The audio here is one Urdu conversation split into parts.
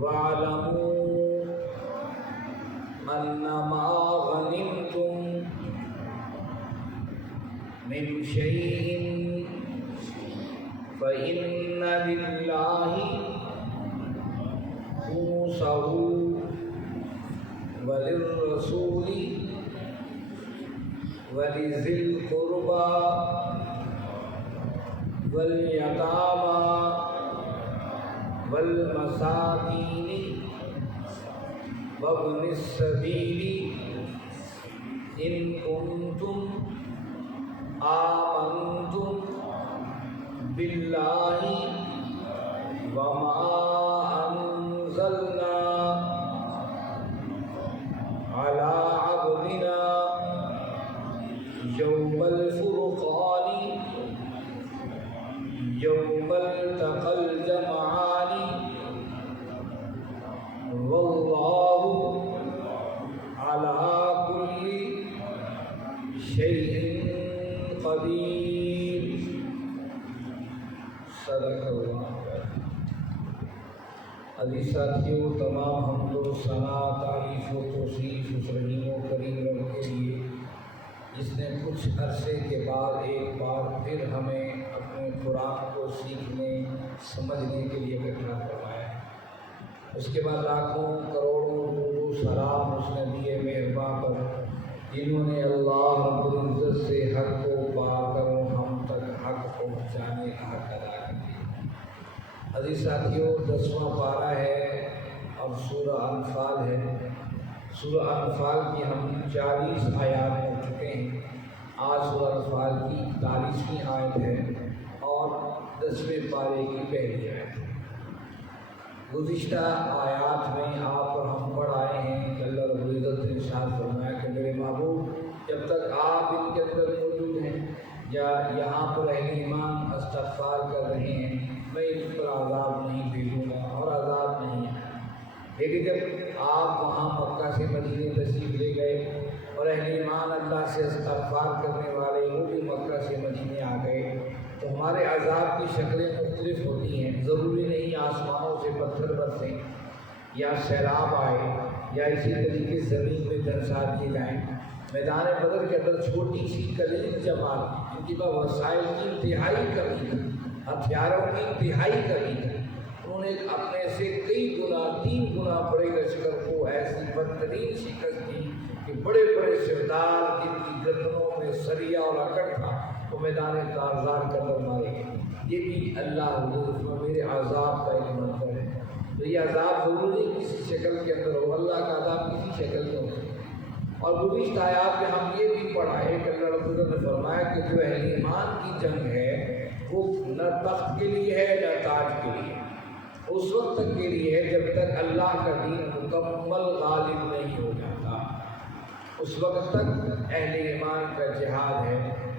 وَاعْلَمُوا أَنَّمَا غَنِمْتُم مِّن شَيْءٍ فَإِنَّ لِلَّهِ خُمُسَهُ وَلِلرَّسُولِ وَلِذِي الْقُرْبَى وَالْيَتَامَى وَالْمَسَاكِينِ وَابْنِ السَّبِيلِ إِن كُنتُمْ آمنتم باللہ وما انزلنا على عبدنا یوم الفرقان یوم التقى الجمعان واللہ على كل شيء قدیر. صدق اللہ. عزیز ساتھیوں، تمام حمد و ثنا، تعریف و توصیف اس رحیم و کریم رب کے لیے جس نے کچھ عرصے کے بعد ایک بار پھر ہمیں اپنے قرآن کو سیکھنے سمجھنے کے لیے اکٹھا کروایا. اس کے بعد لاکھوں کروڑوں درود و سلام اس نبی مہرباں پر جنہوں نے اللہ رب العزت سے حق کو پا کر ہم تک حق پہنچانے کا حق ادا کر دیا. عزیز ساتھیوں، 10واں پارہ ہے اور سورہ انفال ہے. سورہ انفال کی ہم 40 آیات پڑھ چکے ہیں. آج سورہ انفال کی 41ویں آیت ہے اور 10ویں پارے کی پہلی آیت ہے. گزشتہ آیات میں آپ اور ہم پڑھ آئے ہیں کہ اللہ رب العزت نے ارشاد فرمایا کہ میرے محبوب، جب تک آپ ان کے اندر موجود ہیں یا یہاں پر اہل ایمان استغفار کر رہے ہیں، میں ان پر عذاب نہیں بھیجوں گا اور عذاب نہیں ہے. لیکن جب آپ وہاں مکہ سے مدینے تشریف لے گئے اور اہل ایمان اللہ سے استغفار کرنے والے وہ بھی مکہ سے مدینے آ گئے، تو ہمارے عذاب کی شکلیں مختلف ہوتی ہیں. ضروری نہیں آسمانوں سے پتھر برسیں یا سیلاب آئے یا اسی طریقے زمین میں دھنسا دیے جائیں. میدان بدر کے اندر چھوٹی سی کلیل جماعت ان کی وسائل کی انتہائی کمی تھی، ہتھیاروں کی انتہائی کمی تھی. انہوں نے اپنے سے کئی گنا 3 گنا بڑے لشکر کو ایسی بدترین شکست دی کہ بڑے بڑے سردار جن کی گردنوں میں سریا اور اکڑ تھا وہ میدان کارزار کر مارے گئے. یہ بھی اللہ میرے عذاب کا ایک منظر ہے. تو یہ عذاب ضروری کسی شکل کے اندر ہو، اللہ کا عذاب کسی شکل میں ہو. اور گزشتہ آیات میں ہم یہ بھی پڑھا ہے کہ اللہ رب العزت نے فرمایا کہ جو اہل ایمان کی جنگ ہے وہ نہ تخت کے لیے ہے نہ تاج کے لیے، اس وقت تک کے لیے ہے جب تک اللہ کا دین مکمل غالب نہیں ہو جاتا. اس وقت تک اہل ایمان کا جہاد ہے.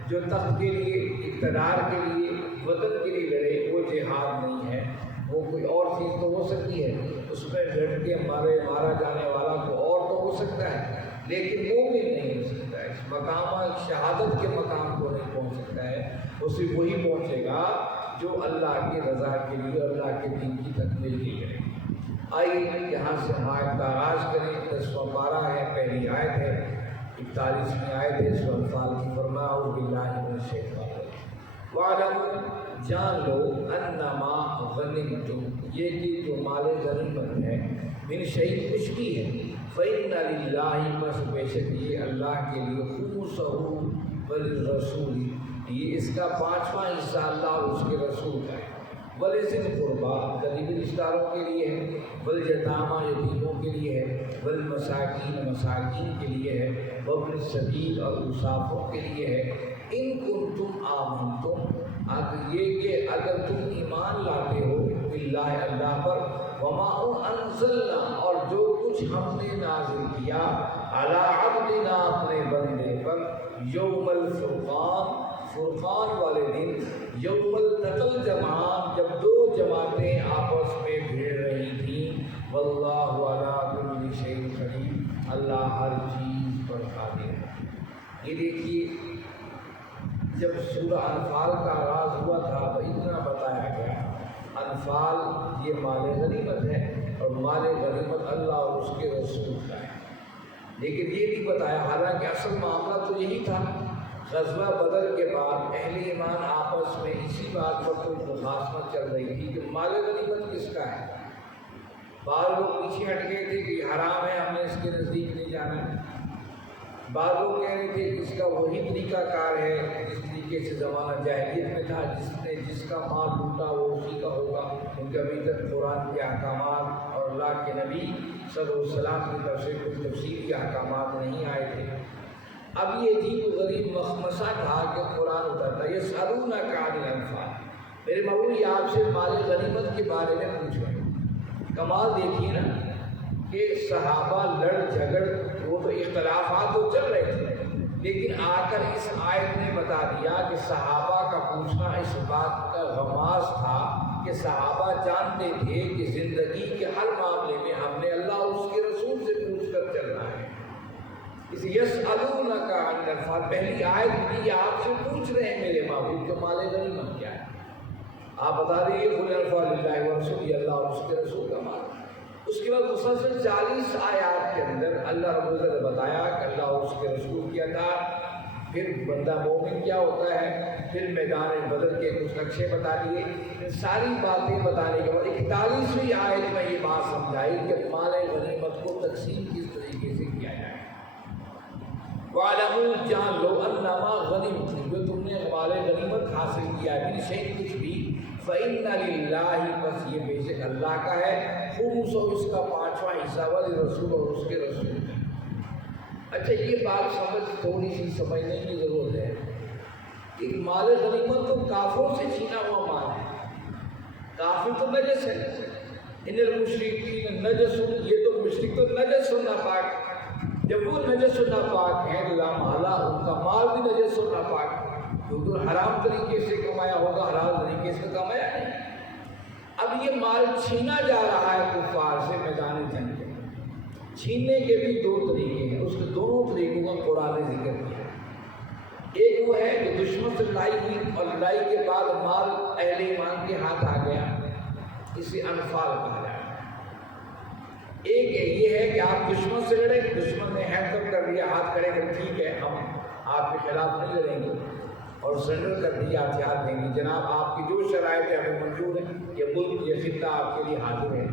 جو تخت کے لیے، اقتدار کے لیے، وطن کے لیے لڑے وہ جہاد نہیں ہے. وہ کوئی اور چیز تو ہو سکتی ہے، اس میں لڑ کے مارا جانے والا کو اور تو ہو سکتا ہے، لیکن مومن نہیں ہو سکتا ہے. اس مقام شہادت کے مقام کو نہیں پہنچ سکتا ہے. وہ صرف وہی پہنچے گا جو اللہ کی رضا کے لیے، اللہ کے دین کی تکمیل کے لیے. آئیے یہاں سے ہم آیت کا آغاز کریں. 10واں پارہ ہے، پہلی آیت ہے، 41ویں آیت ہے سورہ انفال کی. فرمایا اعوذ باللہ من الشیطان الرجیم وَاعْلَمُوا، جان لو، انما غنمتم، یہ کہ جو مال غنیمت ہے، من شیء کچھ بھی ہے، فإن للہ، بس بے شک یہ اللہ کے لیے، خمسہ وللرسول، یہ اس کا 5واں حصہ اللہ اور اس کے رسول کا ہے. وَلِذِي الْقُرْبَىٰ، قریبی رشتہ داروں کے لیے ہے. وَالْيَتَامَىٰ، یتیموں کے لیے ہے. وَالْمَسَاکِینَ، مساکین کے لیے ہے. وَابْنِ السَّبِیلِ، اور مسافروں کے لیے ہے. اِن کُنتُمْ آمنتم، یہ کہ اگر تم ایمان لاتے ہو باللہ، اللہ پر، وما انزلنا، اور جو کچھ ہم نے نازل کیا، علی عبدنا، اپنے بندے پر، یوم الفرقان، فرقان والے دن، یوم التقى الجمعان، جب 2 جماعتیں آپس میں بھیڑ رہی تھیں. واللہ علی کل شیء قدیر، اللہ ہر چیز پر قادر ہے. یہ دیکھیے جب سورہ انفال کا آغاز ہوا تھا تو اتنا بتایا گیا. انفال یہ مال غنیمت ہے اور مال غنیمت اللہ اور اس کے رسول کا ہے۔ لیکن یہ نہیں بتایا، حالانکہ اصل معاملہ تو یہی تھا۔ غزوہ بدر کے بعد اہل ایمان آپس میں اسی بات پر کوئی مخاصمت چل رہی تھی کہ مال غنیمت کس کا ہے۔ بعض لوگ پیچھے ہٹ گئے تھے کہ حرام ہے، ہم نے اس کے نزدیک نہیں جانا ہے۔ بعض لوگ کہہ رہے تھے کہ اس کا وہی طریقہ کار ہے جس طریقے سے زمانہ جاہلیت میں تھا، جس کا مال لوٹا وہ اسی کا ہوگا، کیونکہ ابھی تک قرآن کے احکامات اور اللہ کے نبی صلی اللہ علیہ وسلم کی طرف سے کوئی تفصیل کے احکامات نہیں آئے تھے۔ اب یہ عجیب و غریب مخمصہ تھا کہ قرآن اترتا یسألونک عن الانفال، میرے محبوب یہ آپ سے مال غنیمت کے بارے میں پوچھ رہے ہیں۔ کمال دیکھیے نا کہ صحابہ لڑ جھگڑ، وہ تو اختلافات تو چل رہے تھے، لیکن آ کر اس آیت نے بتا دیا کہ صحابہ کا پوچھنا اس بات کا غماز تھا کہ صحابہ جانتے تھے کہ زندگی کے ہر معاملے میں ہم نے اللہ اور اس کے رسول سے پوچھ کر چلنا ہے۔ اس یسألونک عن الانفال پہلی آیت میں یہ آپ سے پوچھ رہے ہیں میرے محبوب کہ مال غنیمت کیا ہے، آپ بتا دیجیے۔ قل الانفال للہ ورسولہ، اللہ اور اس کے رسول کا مال۔ اس کے بعد مسلسل 40 آیات کے اندر اللہ رب العزت نے بتایا کہ اللہ اور اس کے رسول کی اطاعت، پھر بندہ مومن کیا ہوتا ہے، پھر میدان بدر کے کچھ نقشے بتا دیے۔ ان ساری باتیں بتانے کے بعد 41ویں آیت میں یہ بات سمجھائی کہ مال غنیمت کو تقسیم کس طریقے سے کیا جائے۔ وَاعْلَمُوا، جان لو، انما غنیمت، جو تم نے مال غنیمت حاصل کیا ہے، من شیء کچھ بھی، فَإِنَّ لِلَّهِ، بس یہ بے شک اللہ کا ہے، خمسہ اس کا 5واں حصہ، وَلِلرَّسُولِ، اور اس کے رسول کا۔ اچھا یہ بات تھوڑی سی سمجھنے کی ضرورت ہے کہ مال غنیمت تو کافروں سے چھینا ہوا مال ہے۔ کافر تو نجس ہے، ان المشرکین نجس، یہ تو مشرک تو نجس و ناپاک، جب وہ نجس و ناپاک ہیں تو لا محالہ ان کا مال بھی نجس و ناپاک، کیونکہ حرام طریقے سے کمایا ہوگا، حلال طریقے سے کمایا نہیں۔ اب یہ مال چھینا جا رہا ہے کفار سے میدان جنگ کے، چھیننے کے بھی دو طریقے ہیں، اس کے دونوں طریقوں کا قرآن نے ذکر کیا۔ ایک وہ ہے کہ دشمن سے لڑائی ہوئی اور لڑائی کے بعد مال اہل ایمان کے ہاتھ آ گیا، اسے انفال کہا جائے۔ ایک یہ ہے کہ آپ دشمن سے لڑیں، دشمن نے ہینڈ اپ کر دیا، ہاتھ کھڑے کر ٹھیک ہے ہم آپ کے خلاف نہیں لڑیں گے، اور سرنڈر کر دیا، ہتھیار دیں گے، جناب آپ کی جو شرائط ہمیں منظور ہے، یہ ملک یہ خطہ آپ کے لیے حاضر ہے۔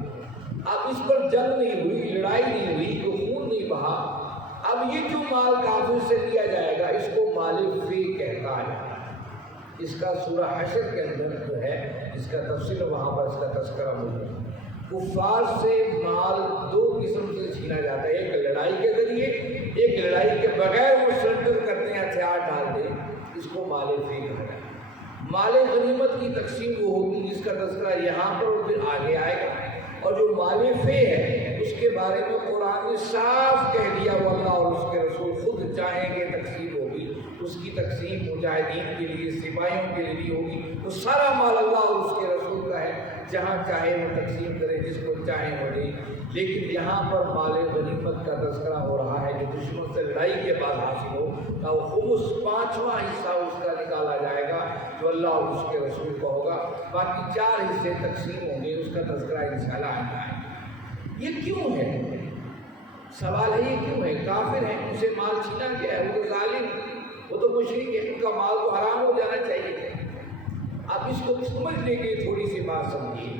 اب اس پر جنگ نہیں ہوئی، لڑائی نہیں ہوئی، کوئی خون نہیں بہا، اب یہ جو مال کافر سے لیا جائے گا اس کو مال فی کہتا ہے۔ اس کا سورہ حشر کے اندر جو ہے اس کا تفصیل وہاں پر اس کا تذکرہ موجود ہے۔ کفار سے مال دو قسم سے چھینا جاتا ہے، ایک لڑائی کے ذریعے، ایک لڑائی کے بغیر وہ سرنڈر کرتے ہیں، ہتھیار ڈال دیں، اس کو مال فی کہا جاتا ہے۔ مال غنیمت کی تقسیم وہ ہوگی جس کا تذکرہ یہاں پر اور پھر آگے آئے گا، اور جو مال فی ہے اس کے بارے میں قرآن نے صاف کہہ دیا، وہ اللہ اور اس کے رسول خود چاہیں گے تقسیم ہوگی، اس کی تقسیم مجاہدین کے لیے، سپاہیوں کے لیے ہوگی، وہ سارا مال اللہ اور اس کے رسول کا ہے، جہاں چاہے وہ تقسیم کرے، جس کو چاہے وہ دے۔ لیکن یہاں پر مال غنیمت کا تذکرہ ہو رہا ہے جو دشمن سے لڑائی کے بعد حاصل ہو، تو وہ خمس 5واں حصہ اس کا نکالا جائے گا جو اللہ اور اس کے رسول کا ہوگا، باقی 4 حصے تقسیم ہوں گے، اس کا تذکرہ انشاءاللہ آئے گا۔ یہ کیوں ہے؟ سوال ہے یہ کیوں ہے؟ کافر ہیں، اسے مال چھینا گیا ہے، وہ تو ظالم، وہ تو مشرک ہے، ان کا مال تو حرام ہو جانا چاہیے۔ اب اس کو سمجھنے کے لیے تھوڑی سی بات سمجھیے،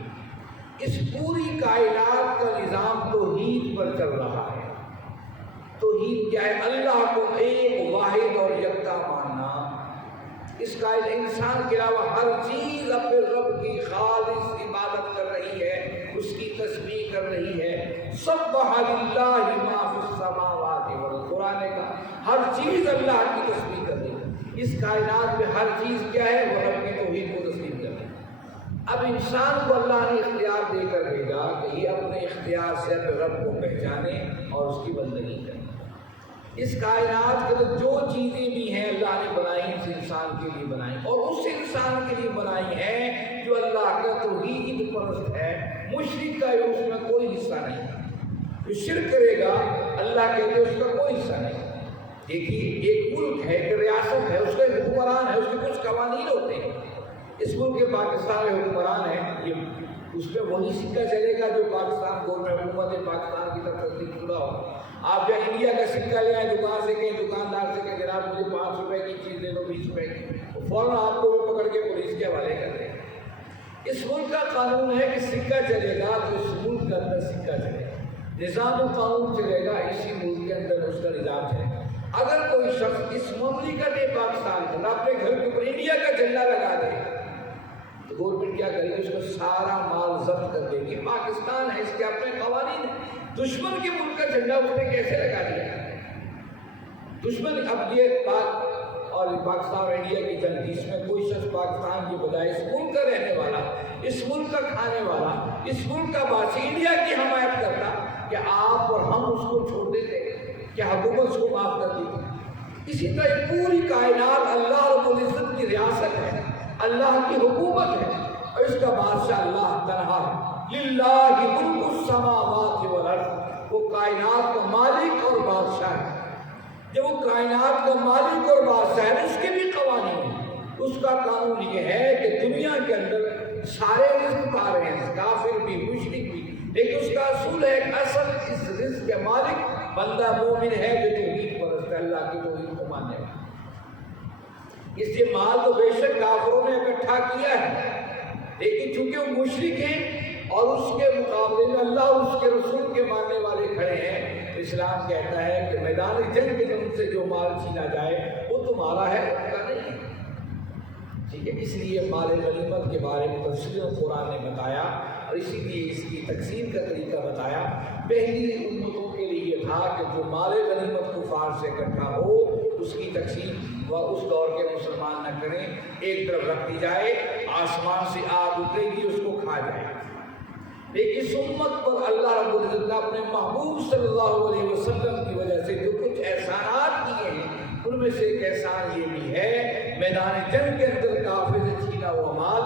اس پوری کائنات کا نظام توحید پر چل رہا ہے۔ توحید کیا ہے؟ اللہ کو ایک واحد اور یکتا ماننا۔ اس کا انسان کے علاوہ ہر چیز اپنے رب کی خالص عبادت کر رہی ہے، اس کی تسبیح کر رہی ہے۔ سبح للہ ما فی السماوات والارض، قرآن کا ہر چیز اللہ کی تسبیح کر رہی ہے۔ اس کائنات میں ہر چیز کیا ہے؟ وہ رب کی توحید کو تسلیم کر رہی ہے۔ اب انسان کو اللہ نے اختیار دے کر بھیجا کہ یہ اپنے اختیار سے اپنے رب کو پہچانے اور اس کی بندگی کرے۔ اس کائنات کے اندر جو چیزیں بھی ہیں اللہ نے بنائی اس انسان کے لیے بنائی، اور اس انسان کے لیے بنائی ہیں جو اللہ کا توحید پرست ہے، مشرک کا اس میں کوئی حصہ نہیں۔ جو شرک کرے گا اللہ کے لیے اس کا کوئی حصہ نہیں۔ دیکھیے ایک ملک ہے، ایک ریاست ہے، اس کا حکمران ہے، اس کے کچھ قوانین ہوتے ہیں۔ اس ملک کے پاکستان میں حکمران ہے، یہ اس پہ وہی سکہ چلے گا جو پاکستان گورنمنٹ حکومت پاکستان کی طرف تصدیق شدہ ہو۔ آپ جب انڈیا کا سکہ لے آئیں دکان سے کہیں دکاندار سے کہ جناب مجھے 5 روپے کی چیز دے دو 20 روپے کی، فوراً آپ کو وہ پکڑ کے پولیس کے حوالے کر دیں۔ اس ملک کا قانون ہے کہ سکہ چلے گا تو اس ملک کے اندر سکہ چلے گا، نظام و قانون چلے گا، اسی ملک کے اندر اس کا نظام چلے گا۔ اگر کوئی شخص اس مملکت پاکستان کو اپنے گھر کے اوپر انڈیا کا جھنڈا لگا دے تو گورنمنٹ کیا کرے گی؟ اس کو سارا مال ضبط کر دے گی۔ پاکستان ہے، اس کے اپنے قوانین ہیں۔ دشمن کے ملک کا جھنڈا اس نے کیسے لگا دیا؟ دشمن اب یہ پاک اور پاکستان اور انڈیا کی جنگ، اس میں کوئی شخص پاکستان کی بجائے اس ملک کا رہنے والا، اس ملک کا کھانے والا، اس ملک کا باسی انڈیا کی حمایت کرتا کہ آپ اور ہم اس کو چھوڑ دیتے کہ حکومت اس کو معاف کر دی۔ اسی طرح پوری کائنات اللہ رب العزت کی ریاست ہے، اللہ کی حکومت ہے، اور اس کا بادشاہ اللہ تنہا ہے۔ للہ ملک السماوات والارض، وہ کائنات کا مالک اور بادشاہ ہے۔ جب وہ کائنات کا مالک اور بادشاہ ہے، اس کے بھی قوانین ہیں۔ اس کا قانون یہ ہے کہ دنیا کے اندر سارے رزق پا رہے ہیں، کافر بھی مشرک بھی، لیکن اس کا اصول ہے کہ اصل اس رزق کے مالک بندہ مومن ہے جو توحید پرست ہے، اللہ کی توحید کو ماننے والا۔ اس لیے مال تو بے شک کافروں نے اکٹھا کیا ہے، لیکن چونکہ وہ مشرک ہیں اور اس کے مقابلے میں اللہ اور اس کے رسول کے ماننے والے کھڑے ہیں، اسلام کہتا ہے کہ میدان جنگ کے تم سے جو مال چھینا جائے وہ تمہارا ہے، ان کا نہیں ہے۔ ٹھیک ہے، اس لیے مال غنیمت کے بارے میں تفصیل قرآن نے بتایا، اور اسی لیے اس کی تقسیم کا طریقہ بتایا۔ پہلی امتوں کے لیے یہ تھا کہ جو مال غنیمت کفار سے اکٹھا ہو اس کی تقسیم وہ اس دور کے مسلمان نہ کریں، ایک طرف رکھ دی جائے، آسمان سے آگ اترے گی اس کو کھا جائے۔ لیکن اس امت پر اللہ رب العزت نے اپنے محبوب صلی اللہ علیہ وسلم کی وجہ سے جو کچھ احسانات کیے ہیں ان میں سے ایک احسان یہ بھی ہے، میدان جنگ کے اندر کافر سے چھینا ہوا مال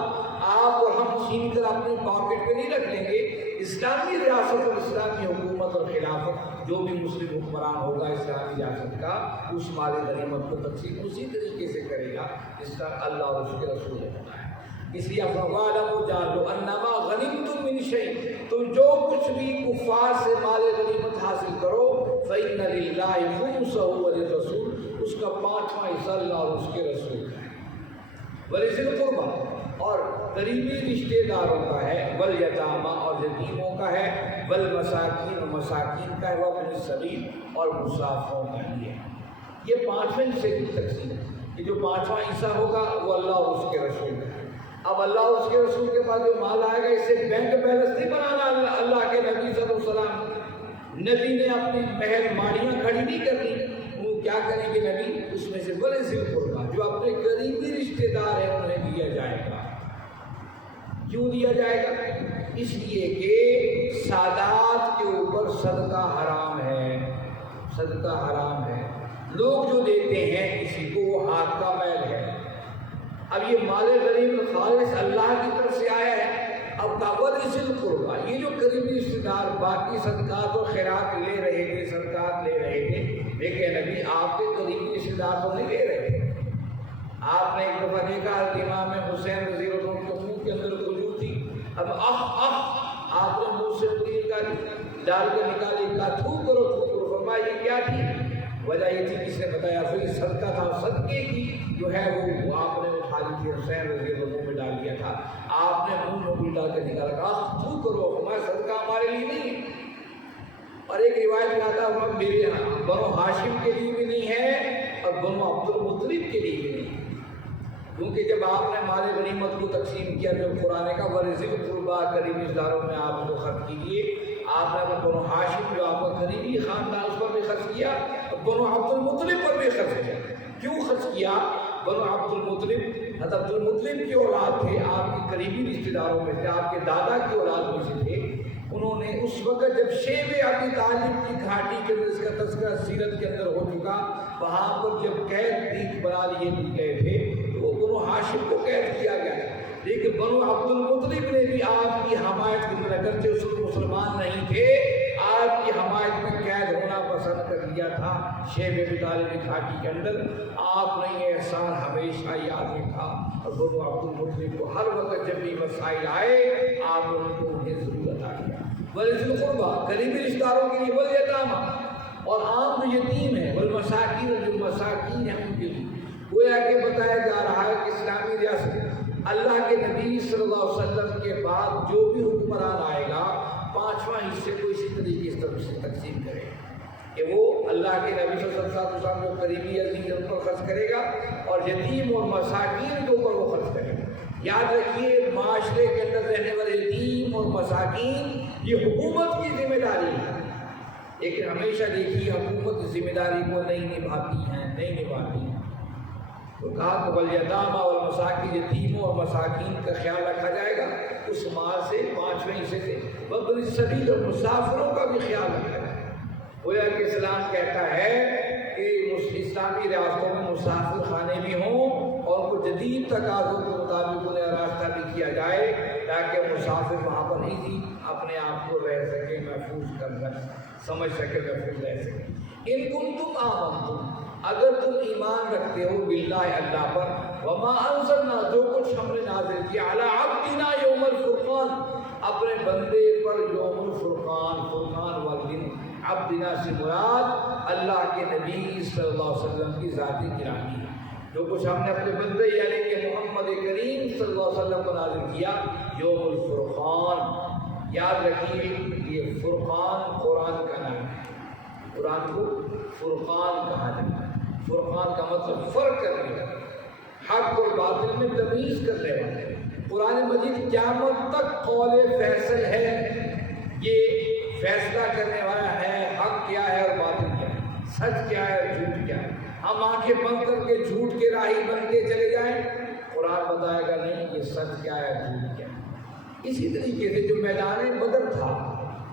آپ اور ہم چھین کر اپنے پاکٹ میں نہیں رکھ لیں گے۔ اسلامی ریاست اور اسلامی حکومت اور خلافت جو بھی مسلم حکمران ہوگا اسلامی ریاست کا، اس مال غنیمت کو تقسیم اسی طریقے سے کرے گا جس کا اللہ اور اس کے رسول نے بتایا۔ اس لیے فَوَعْلَمُوا جان لو انما غنمتم من شیء، تم جو کچھ بھی کفار سے مال غنیمت حاصل کرو فإن للہ خمسہ وللرسول، اس کا 5واں حصہ اللہ اور اس کے رسول کا ہے، وَلِذِي الْقُرْبَىٰ اور قریبی رشتے داروں کا ہے، وَالْيَتَامَىٰ اور یتیموں کا ہے، وَالْمَسَاکِینَ اور مساکین کا ہے، وَابْنِ السَّبِیلِ اور مسافروں کا ہے۔ یہ 5ویں حصے کی تقسیم ہے کہ جو 5واں حصہ ہوگا وہ اللہ اور اس کے رسول کا ہے۔ اب اللہ اور اس کے رسول کے پاس جو مال آئے گا اس سے بینک بیلنس نہیں بنانا۔ اللہ کے نبی صلی اللہ علیہ وسلم نبی نے اپنی محل ماڑیاں کھڑی نہیں کرنی، وہ کیا کریں گے نبی؟ اس میں سے وَلِذِي الْقُرْبَىٰ جو اپنے قریبی رشتے دار ہیں انہیں دیا جائے گا۔ کیوں دیا جائے گا؟ اس لیے کہ سادات کے اوپر صدقہ حرام ہے، صدقہ حرام ہے۔ لوگ جو دیتے ہیں کسی کو وہ ہاتھ کا میل ہے۔ اب یہ مال غنیمت خالص اللہ کی طرف سے آیا ہے۔ اب وَلِذِي الْقُرْبَىٰ یہ جو قریبی رشتے دار باقی صدقات اور خیرات لے رہے تھے، صدقات لے رہے تھے، لیکن نبی آپ کے قریبی رشتے دار تو نہیں لے رہے تھے۔ آپ نے ایک دفعہ دیکھا امام حسین رضی اللہ عنہ کے منہ کے اندر کھجور تھی، اب آپ نے منہ سے تیر کا ڈال کے نکالی، کہا تھو کرو تھو کرو، فرمایا یہ کیا تھی؟ وجہ یہ تھی کس نے بتایا؟ پھر صدقہ تھا، صدقے کی جو ہے وہ آپ نے اٹھا لی تھی، حسین رضی اللہ عنہ میں ڈال دیا تھا، آپ نے منہ میں بھی ڈال کے نکالا، کہا تھو کرو، فرمایا صدقہ ہمارے لیے نہیں۔ اور ایک روایت میں آتا ہے میرے بنو ہاشم کے لیے بھی نہیں ہے اور بنو عبد المطلب کے لیے بھی نہیں، کیونکہ جب آپ نے مال غنیمت کو تقسیم کیا جب قرآن کا وَلِذِي الْقُرْبَىٰ قریبی رشتہ داروں میں آپ کو خرچ کیجیے، آپ نے بنو ہاشم جو آپ کا قریبی خاندان اس پر بھی خرچ کیا، بنو عبد المطلب پر بھی خرچ کیا۔ کیوں خرچ کیا؟ بنو عبد المطلب حضرت عبد المطلب کی اولاد تھے، آپ کے قریبی رشتہ داروں میں سے، آپ کے دادا کی اولاد میں سے تھے۔ انہوں نے اس وقت جب شیب ابی طالب کی گھاٹی کے اندر، اس کا تذکرہ سیرت کے اندر ہو چکا، وہاں پر جب قید بنا لیے گئے تھے تو بنو ہاشم کو قید کیا گیا تھا، لیکن بنو عبد المطلب نے بھی آپ کی حمایت کے اندر، اگرچہ اس وقت مسلمان نہیں تھے، آپ کی حمایت میں قید ہونا پسند کر لیا تھا شیب ابی طالب کی گھاٹی کے اندر۔ آپ نے یہ احسان ہمیشہ یاد رکھا اور بنو عبد المطلب کو ہر وقت جب بھی مسائل آئے آپ ان کو انہیں ضرور عطا کیا. وذی القربیٰ قریبی رشتہ داروں کے لیے، والیتامیٰ اور عام جو یتیم ہیں، والمساکین جو مساکین ہیں ان کے لیے. گویا کہ بتایا جا رہا ہے کہ اسلامی ریاست اللہ کے نبی صلی اللہ علیہ وسلم کے بعد جو بھی حکمران آئے گا 5واں حصے کو اسی طریقے سے تقسیم کرے گا کہ وہ اللہ کے نبی صلی اللہ علیہ وسلم جو قریبی عزیز ان پر خرچ کرے گا اور یتیم اور مساکین کے اوپر وہ خرچ کرے گا. یاد رکھیے معاشرے کے اندر رہنے والے یتیم اور مساکین یہ حکومت کی ذمہ داری ہے، لیکن ہمیشہ دیکھیے حکومت ذمہ داری کو نہیں نبھاتی ہیں. تو کہا کہ والیتامیٰ والمساکین، یتیموں اور مساکین کا خیال رکھا جائے گا اس مال سے 5ویں حصے سے. وابن السبیل اور مسافروں کا بھی خیال رکھا جائے. گویا کہ اسلام کہتا ہے کہ اسلامی ریاستوں میں مسافر خانے بھی ہوں اور کچھ جدید تقاضوں کے مطابق انہیں راستہ بھی کیا جائے تاکہ مسافر وہاں پر ہی اپنے آپ کو رہ سکے، محفوظ کر سمجھ سکے، محفوظ رہ سکے. ان کنتم آمنتم، اگر تم ایمان رکھتے ہو باللہ اللہ پر، وما انزلنا جو کچھ ہم نے نازل کیا، علی عبدنا یوم الفرقان اپنے بندے پر یوم الفرقان، فرقان والدن عبدنا سے مراد اللہ کے نبی صلی اللہ علیہ وسلم کی ذاتی گرامی ہے. جو کچھ ہم نے اپنے بندے یعنی کہ محمد کریم صلی اللہ علیہ وسلم کو نازل کیا یوم الفرقان. یاد رکھیے یہ فرقان قرآن کا نام ہے، قرآن کو فرقان کہا جاتا ہے. فرقان کا مطلب فرق کرنے والا، حق اور باطل میں تمیز کرنے والا. قرآن مجید قیامت تک قول فیصل ہے، یہ فیصلہ کرنے والا ہے حق کیا ہے اور باطل کیا ہے، سچ کیا ہے اور جھوٹ کیا ہے. ہم آنکھیں بند کر کے جھوٹ کے راہی بن کے چلے جائیں، قرآن بتائے گا نہیں یہ سچ کیا ہے جھوٹ کیا ہے. اسی طریقے سے جو میدان بدر تھا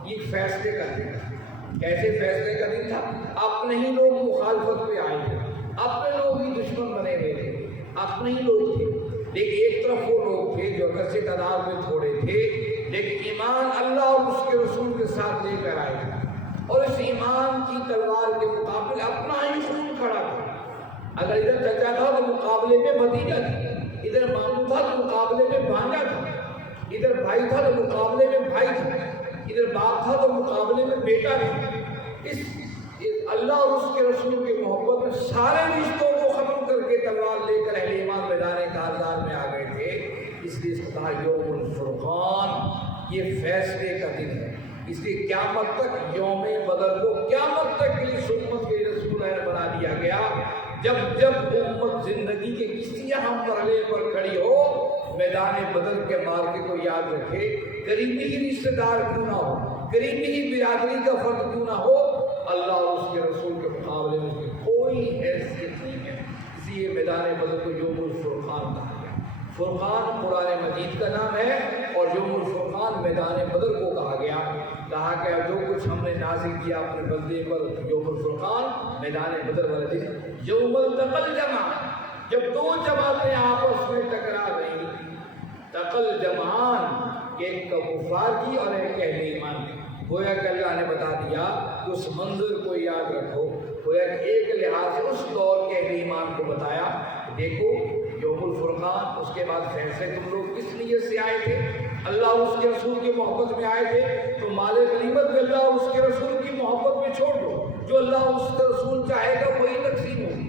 یہ فیصلے کا دن تھا. کیسے فیصلے کا دن تھا؟ اپنے ہی لوگ مخالفت پہ آئے تھے، اپنے لوگ ہی دشمن بنے ہوئے تھے، اپنے ہی لوگ تھے. لیکن ایک طرف وہ لوگ تھے جو اگرچہ تعداد میں تھوڑے تھے لیکن ایمان اللہ اور اس کے رسول کے ساتھ لے کر آئے تھے اور اس ایمان کی تلوار کے مقابلے اپنا ہی خون کھڑا تھا. اگر ادھر چچا تھا تو مقابلے میں بھتیجا تھا، ادھر ماموں تھا تو مقابلے میں بھانجا تھا، ادھر بھائی تھا تو مقابلے میں بھائی تھا، ادھر باپ تھا تو مقابلے میں بیٹا تھا. اس اللہ اور اس کے رسول کی محبت میں سارے رشتوں کو ختم کر کے تلوار لے کر اہل ایمان میدان کارزار میں آ گئے تھے. اس لیے اس کو کہا یوم الفرقان، یہ فیصلے کا دن ہے. اس لیے قیامت تک یوم بدر کو قیامت تک کے لیے امت کے رسول بنا دیا گیا. جب امت زندگی کے کسی اہم مرحلے پر کھڑی ہو میدان بدر کے مارکے کو یاد رکھے. قریبی ہی رشتے دار کیوں نہ ہو، قریبی ہی برادری کا فرد کیوں نہ ہو، اللہ اور اس کے رسول کے مقابلے میں اس کی کوئی حیثیت نہیں ہے. اسی لیے میدان بدر کو یوم الفرقان کہا گیا. فرقان قرآن مجید کا نام ہے اور یوم الفرقان میدان بدر کو کہا گیا. کہا کہ جو کچھ ہم نے نازل کیا اپنے بندے پر یوم الفرقان میدان بدر والے دن. یوم التقل جمع، جب دو جماعتیں آپس میں ٹکرا گئی، تقل جمعان، ایک کفار کی اور ایک اہل ایمان کی. گویا کہ اللہ نے بتا دیا کہ اس منظر کو یاد رکھو. گویا کہ ایک لحاظ سے اس دور کے اہل ایمان کو بتایا دیکھو یوم الفرقان. اس کے بعد فیصلے تم لوگ کس نیت سے آئے تھے؟ اللہ اور اس کے رسول کی محبت میں آئے تھے تو مال غنیمت بھی اللہ اور اس کے رسول کی محبت میں چھوڑ دو. جو اللہ اور اس کا رسول چاہے گا وہی تقسیم ہوگی.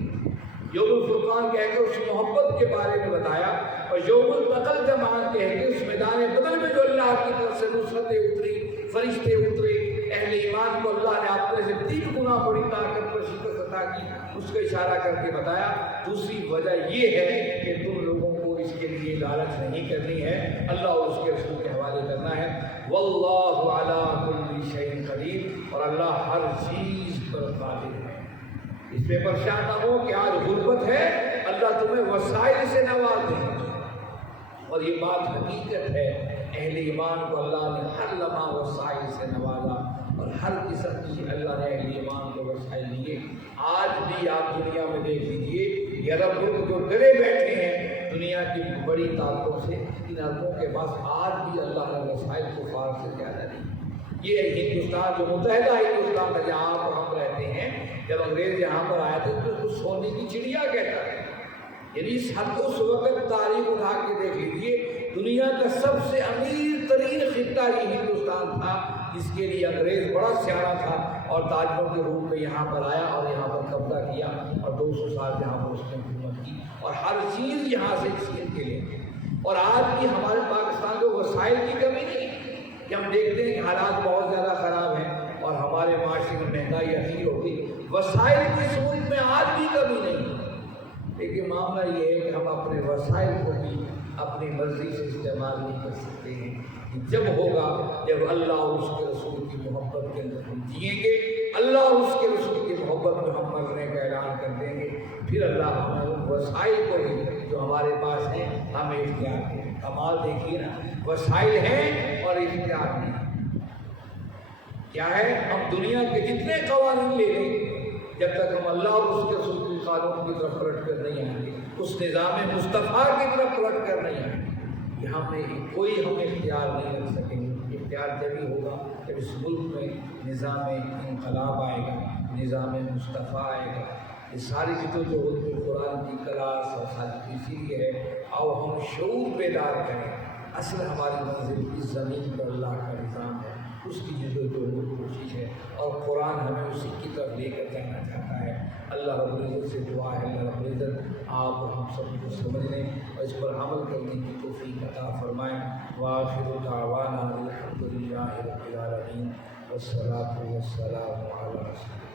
یوم الفرقان کہہ کے اس محبت کے بارے میں بتایا اور یوم التقل جمعان کہہ کے اس میدان بدر میں جو اللہ کی طرف سے نصرتیں اتری، فرشتے اترے، اہل ایمان کو اللہ نے اپنے سے 3 گنا بڑی طاقت پر شکست عطا کی، اس کو اشارہ کر کے بتایا. دوسری وجہ یہ ہے کہ تم لوگوں کو اس کے لیے لالچ نہیں کرنی ہے، اللہ اور اس کے رسول کے حوالے کرنا ہے. واللہ علی کل شیء قدیر، اور اللہ ہر چیز پر قادر ہے. اس پہ پریشان نہ ہو کہ آج غربت ہے، اللہ تمہیں وسائل سے نواز دے. اور یہ بات حقیقت ہے، اہل ایمان کو اللہ نے ہر لمحہ وسائل سے نوازا اور ہر قسم کی اللہ نے اہل ایمان کو وسائل دیے. آج بھی آپ دنیا میں دیکھ لیجیے یہ عرب ملک جو ڈرے بیٹھے ہیں دنیا کی بڑی طاقتوں سے، ان عربوں کے پاس آج بھی اللہ نے وسائل کفار سے زیادہ نہیں. یہ ہندوستان جو متحدہ ہندوستان تھا جہاں پر ہم رہتے ہیں، جب انگریز یہاں پر آئے تھے تو اس کو سونے کی چڑیا کہتا ہے. یعنی اس وقت تاریخ اٹھا کے دیکھ لیجیے، دنیا کا سب سے امیر ترین خطہ یہ ہندوستان تھا، جس کے لیے انگریز بڑا سیاح تھا اور تاجروں کے روپ میں یہاں پر آیا اور یہاں پر قبضہ کیا اور 200 سال یہاں پر اس نے حکومت کی اور ہر چیز یہاں سے چھین کے لے گئے۔ اور آج بھی ہمارے پاکستان کو وسائل کی کمی نہیں کہ ہم دیکھتے ہیں کہ حالات بہت زیادہ خراب ہیں اور ہمارے معاشرے میں مہنگائی اخیر ہوگی، وسائل کی صورت میں آج بھی کمی نہیں، لیکن معاملہ یہ ہے کہ ہم اپنے وسائل کو بھی اپنی مرضی سے استعمال نہیں کر سکتے ہیں۔ جب ہوگا جب اللہ اور اس کے رسول کی محبت کے اندر ہم جئیں گے، اللہ اور اس کے رسول کی محبت میں ہم مرنے کا اعلان کر دیں گے، پھر اللہ ہمیں ان وسائل کو بھی جو ہمارے پاس ہیں ہمیں اختیار کریں۔ کمال دیکھیے نا، وسائل ہیں اور اختیار نہیں۔ کیا ہے؟ ہم دنیا کے جتنے قوانین لے لیں، جب تک ہم اللہ اور اس کے رسول کے قانون کی طرف پلٹ کر نہیں آئیں گے، اس نظام مصطفیٰ کی طرف پلٹ کر نہیں آئیں گے، یہاں میں کوئی ہم اختیار نہیں رکھ سکیں گے۔ اختیار جبھی ہوگا جب اس ملک میں نظام انقلاب آئے گا، نظام مصطفیٰ آئے گا۔ یہ ساری جدوجہد جو قرآن کی کلاس اور ساری اسی لیے ہے، آؤ ہم شعور بیدار کریں۔ اصل ہماری منزل اس زمین پر اللہ کا نظام ہے، اس کی جدوجہد کوشش ہے اور قرآن ہمیں اسی کی طرف لے کر جانا چاہتا ہے۔ اللہ رب العزت سے دعا ہے، اللہ رب العزت آپ ہم سب کو سمجھنے اور اس پر عمل کرنے کی توفیق عطا فرمائیں۔ وآخر دعوانا الحمد للہ رب العالمین والصلاۃ والسلام علی رسول اللہ۔